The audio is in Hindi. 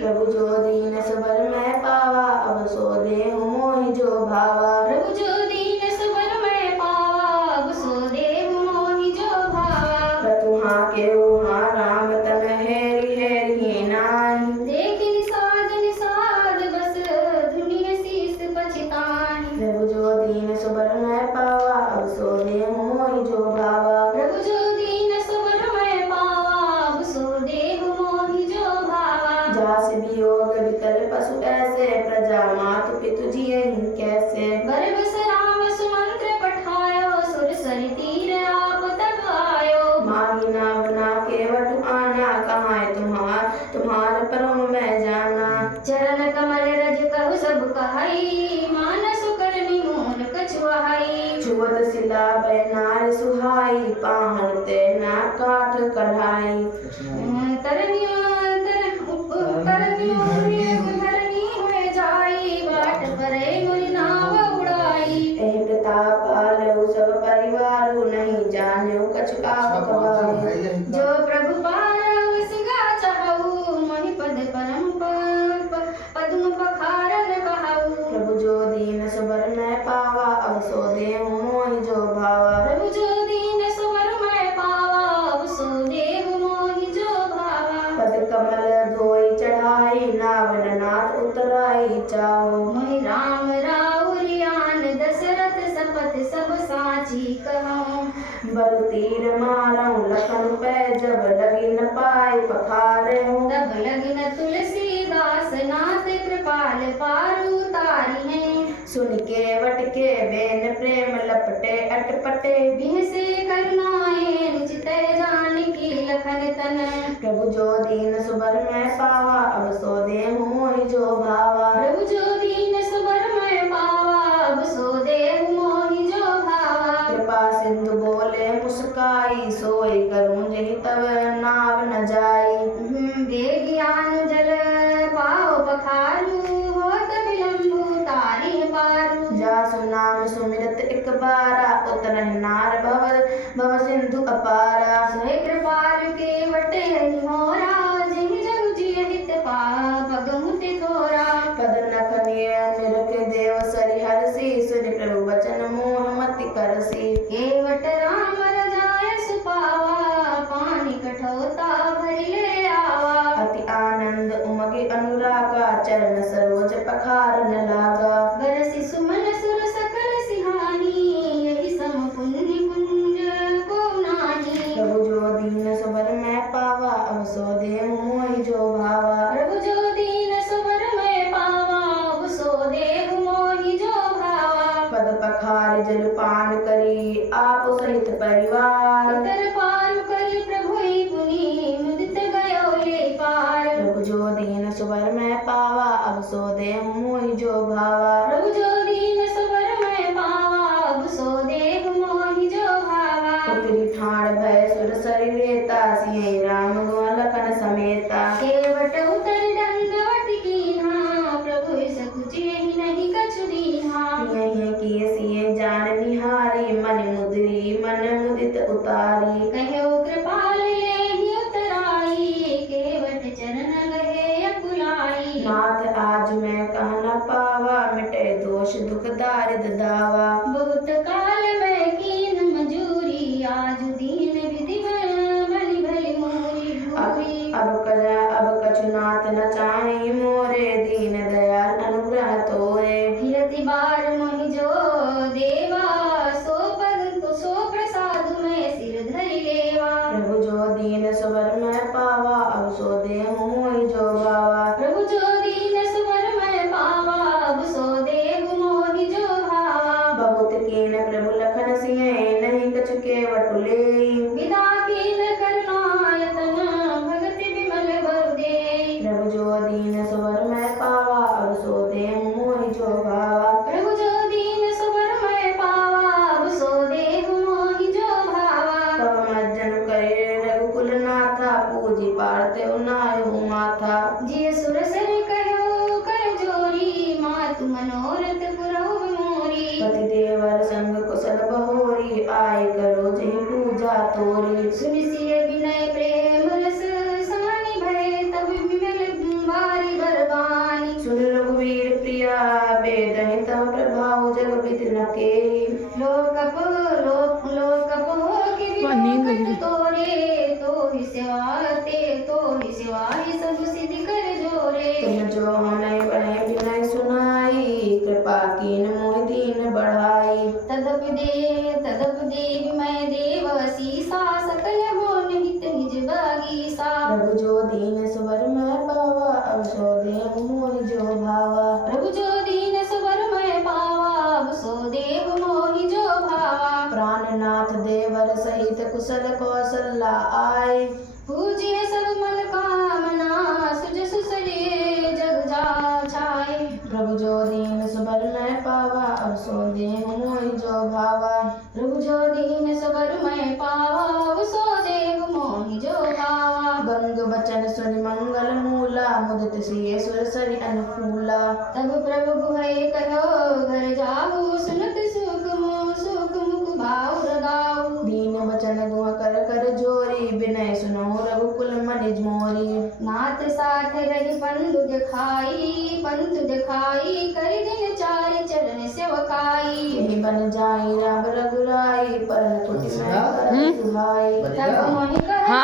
प्रभु जो दीन सबर मैं पावा, अब सो देहु मोहि जो भावा। प्रभु जो दीन सबर मैं पावा, अब सो देहु मोहि जो भावा। रतुहा के उहा राम तन हेरि हेरि नाहि, देखि निषाद निषाद बस धुनि शीस पछिताहि। प्रभु जो दीन सबर मैं पावा, अब सो देहु मोहि जो भावा। प्रभु जो दीन सबर मैं पावा, अब सो देहु मोहि जो भावा। जास वियोग बितर पशु ऐसे, प्रजा मातु पितु जियहि कैसे। गर्भ सराम सुमंत्र पठायो, सुर सरि तीर आप तब आयो। माही नाम ना केवट आना, कहाँ तुम्हार परम मैं जाना। चरण कमल रज कहु सब कहई, मानस करनी मोहन कछुआई। छुअत सिला बैनार सुहाई, पाहन ते ना काठ कढ़ाई। धरनी हुए जाई, बाट परै मोरि नाव उड़ाई। एहि प्रताप पालहु सब परिवारु, नहीं जानेउ कछु काहु कबाहु। जो प्रभु पारव सिगा चाहु, मोहि पद परम पद्म पखारन कहु। प्रभु जो दीन सबर मैं पावा, अब सो देहु मोहि जो भावा। प्रभु जो दीन सबर मैं पावा, अब सो देहु मोहि जो भावा। पद कमल धोई चढ़ाई, नावन नाथ उतराई चाहो। मोहि राम राउरियान, दशरथ सपथ सब साची कहूँ। बरु तीर मारऊ लखन पै, जब लगी न पाई पखारहु। तब लगिन तुलसीदास नाथ, कृपाल पारु तारी हैं। सुन के वट के बेन प्रेम लपटे अटपटे, बिहसे करुणाए निचित जानकी लखन तन। प्रभु जो दीन सुबर मैं पावा, अब सो देहु मोहि जो भावा। प्रभु जो दीन सबर मैं पावा, अब सो देहु मोहि जो भावा। कृपा सिंधु बोले मुस्काई, सोई करूं जहि तब नाव न जाई। बेगियान जल पाओ पखारू, होत विलंबु तारि पारू। जासु नाम सुमिरत एक बारा, उतरहि नार भव सिंधु अपारा। सोई कृपालु के वटे हरि मोरा, जिहि जग जिय हित पग मुति थोरा। पद नख निरख देव सरि हरषि, सुनि प्रभु बचन मोह मति करसी। केवट राम रजाय सुपावा, पानी कठोता भरि ले आवा। अति आनंद उमगे अनुरागा, चरण सरोज पखारन लागा। बरसि सुमन सुर सकल सिहानी, यही सम पुण्य कुंज को नाही। प्रभु जो दीन सबर मैं पावा, अब सो देहु मोहि जो भावा। प्रभु जो दीन सबर मैं पावा, अब सो देहु मोहि जो भावा। पद पखार जल पान करी, आप सहित परिवार। इतर पार करि प्रभु पुनि, मुदित गयो ले पार। प्रभु जो दीन सुबर मैं पावा, अब सो देहु मोहि जो भावा। प्रभु जो दीन सबर मैं पावा, अब सो देहु मोहि जो भावा। उतरी ठाण भय सुर सरि लेता, सियहि राम गुण लखन समेता। केवट उतर दंडवत कीन्हा, प्रभु सकुचि नहीं कछु दीन्हा। यहीं किए सिए जान निहारी, मन मुद्री मन मुदित उतारी। कहो कृपाल लेहि उतराई, केवट चरण गहे अकुलाई। नाथ आज मैं कह न पावा, मिटे दोष दुख दारिद दावा। बहुत काल मैं कीन मजूरी, आज दीन विधि बलि भलि मोरी भूरी। अब कछु नाथ न चाहि मोरे, दीन दयाल अनुग्रह तोरे। फिरति बार मोहि जो देवा, सो प्रसाद में सिर धरि लेवा। प्रभु जो दीन सुबर मैं पावा, अब सो देहु मोहि जो भावा। प्रभु जो दीन सबर मैं पावा, अब सो देहु मोहि जो भावा। बहुत कीन प्रभु लखन सियहि, नहीं कछु केवट लेई। विदा कीन करुणायतन, भगति विमल बरु देई। प्रभु जो दीन सुबर मैं पावा, अब सो देहु मोहि जो भावा। प्रभु जो दीन सबर मैं पावा, अब सो देहु मोहि जो भावा। तब मज्जन करे रघुकुल नाथा, पूजी पारते नायु माथा। जिय सुर सरि कहो कर जोरी, मातु मनोरथ पुरहु मोरी। पति देवर संग कुशल बहोरी, आय करो जहि पूजा तोरी। सुनि सिय विनय प्रेम रस, सानि भय तब विमल बारी तुम जो हमें बड़े विनय सुनाई, कृपा कीन मोहि दीन बढ़ाई। तदप देव मैं देवसीसा, सकल होन हित निज बागीसा। प्रभु जो दीन स्वर में पावा, अब सो देव मोहि जो भावा। प्रभु जो दीन स्वर मैं पावा, अब सो देव मोहि जो भावा। प्राणनाथ देवर सहित कुशल कौशल्या आय, पूजिए सब मन कामना, सुज सुसरिए जग जा छाए। प्रभु जो दीन स्वर में पावा, अब सो देव मोहि जो भावा। प्रभु जो दीन स्वर मैं पावा, अब सो देव मोहि जो भावा। गंग बचन सुनि मंगल मूला, मुदित सिय सुर सरि अनुकूला। तब प्रभु गुहै कहो घर जाऊ, सुनत सुख मुख भाव रदाऊ। दीन बचन गुह कर कर जोरी, विनय सुनो रघुकुल मनिज मोरी। नाथ साथ रही पंथ दिखाई, कर दिन चार चरण सेवकाई। यही बन जाई राम रघुराई, परन कुटि मैं करत सुहाई। तब मोहि